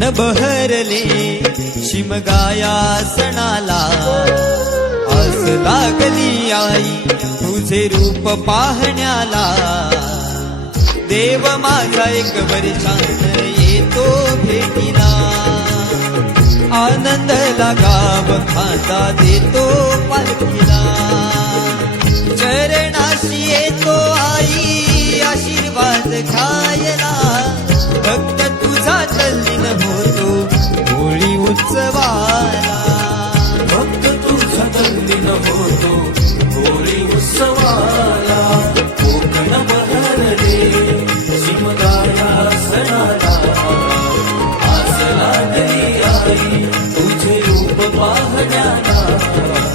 न बहरले शिमगाया सणाला आस लागली आई तुझे रूप पाहण्याला देव माझा एक वर्षान येतो भेटीला आनंद लागाव खाता देतो पालखीला चरणाशी येतो आई आशीर्वाद खायला वाहण्याला